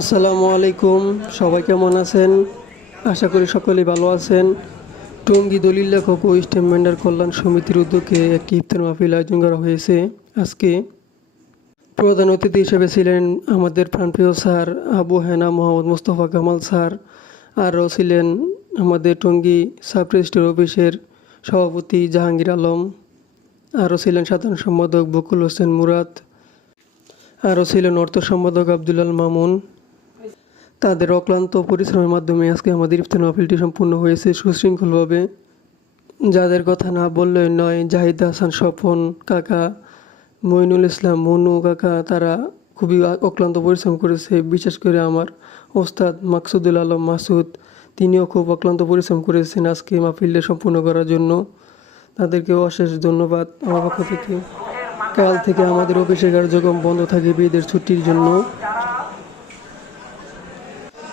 আসসালামু আলাইকুম। সবাই কেমন আছেন? আশা করি সকলেই ভালো আছেন। টঙ্গী দলিল লেখক ও স্টেম মেন্ডার কল্যাণ সমিতির উদ্যোগে একটি ইফতার মাহফিল আয়োজন করা হয়েছে। আজকে প্রধান অতিথি হিসেবে ছিলেন আমাদের প্রাণপ্রিয় স্যার আবু হেনা মোহাম্মদ মোস্তফা কামাল স্যার আরও ছিলেন আমাদের টঙ্গী সাব রেজিস্ট্রার অফিসের সভাপতি জাহাঙ্গীর আলম, আরও ছিলেন সাধারণ সম্পাদক বকুল হোসেন মুরাদ, আরও ছিলেন অর্থ সম্পাদক আব্দুলাল মামুন তাদের অক্লান্ত পরিশ্রমের মাধ্যমে আজকে আমাদের ইফতার মাহফিলটি সম্পূর্ণ হয়েছে সুশৃঙ্খলভাবে। যাদের কথা না বললে নয়, জাহিদ হাসান, স্বপন কাকা, মইনুল ইসলাম, মনু কাকা, তারা খুবই অক্লান্ত পরিশ্রম করেছে। বিশেষ করে আমার ওস্তাদ মাকসুদুল আলম মাসুদ, তিনিও খুব অক্লান্ত পরিশ্রম করেছেন আজকে মাহফিলটা সম্পূর্ণ করার জন্য। তাদেরকে অশেষ ধন্যবাদ। আমার পক্ষ থেকে কাল থেকে আমাদের অফিসের কার্যক্রম বন্ধ থাকে, বিয়েদের ছুটির জন্য।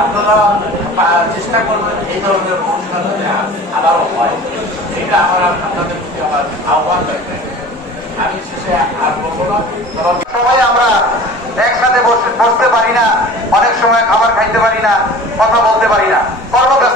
আপনারা চেষ্টা করবেন এই ধরনের অনুষ্ঠান যাতে আবারও হয়। এটা আমার আপনাদের প্রতি আমার আহ্বান থাকবে আমি শেষে আর বলব না। সবাই আমরা একসাথে বসে বসতে পারি না। অনেক সময় খাবার খাইতে পারি না, কথা বলতে পারি না। কর্মব্যস্ত